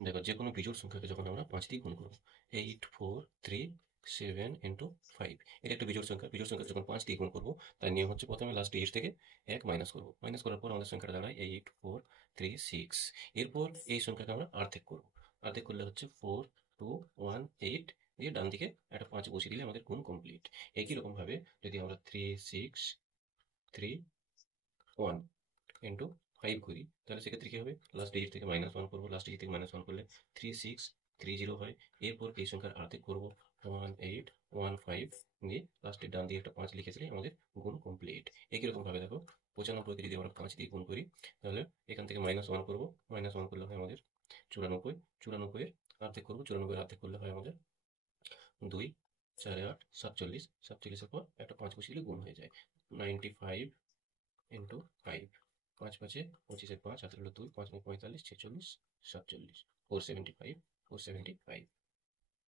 দেখো যে কোনো বিজোড় সংখ্যাকে যখন আমরা 5 দিয়ে গুণ করবো, 8 4 3 7 ইন্টু 5, এটা একটা বিজোড় সংখ্যা। বিজোড় সংখ্যা যখন 5 দিয়ে গুণ করবো, তার নিয়ম হচ্ছে প্রথমে লাস্ট ডিজিট থেকে 1 মাইনাস করবো। মাইনাস করার পর আমাদের সংখ্যাটা দাঁড়ায় 8 4 3 6। এরপর এই সংখ্যাকে আমরা অর্ধেক করবো। অর্ধেক করলে হচ্ছে 4 2 1 8 দিয়ে ডান দিকে একটা 5 বসিয়ে দিলে আমাদের গুণ কমপ্লিট। একই রকম ভাবে যদি আমরা 3 6 3 1 ইন্টু 5 করি, তাহলে সেক্ষেত্রে কি হবে, লাস্ট ডিজিট থেকে -1 করবো। লাস্ট ডিজিট থেকে -1 করলে 3 6 3 0 হয়। এরপর এই সংখ্যার অর্ধেক করবো, 1 8 1 5 দিয়ে লাস্টে ডান দিকে একটা 5 লিখে দিলে আমাদের গুণ কমপ্লিট। একই রকম ভাবে দেখো 95কে যদি আমরা 5 দিয়ে গুণ করি, তাহলে এখান থেকে -1 করবো। -1 করলে হয় আমাদের 94। 94 এর অর্ধেক করবো। 94 এর অর্ধেক করলে হয় আমাদের 2 4 8 47। 47 এর পর একটা 5 বসিয়ে গুণ হয়ে যায়। 95 ইন্টু 5, 5 5-এ 25-এর 5, 18 2, 5 9 45, 46 47, 475 475।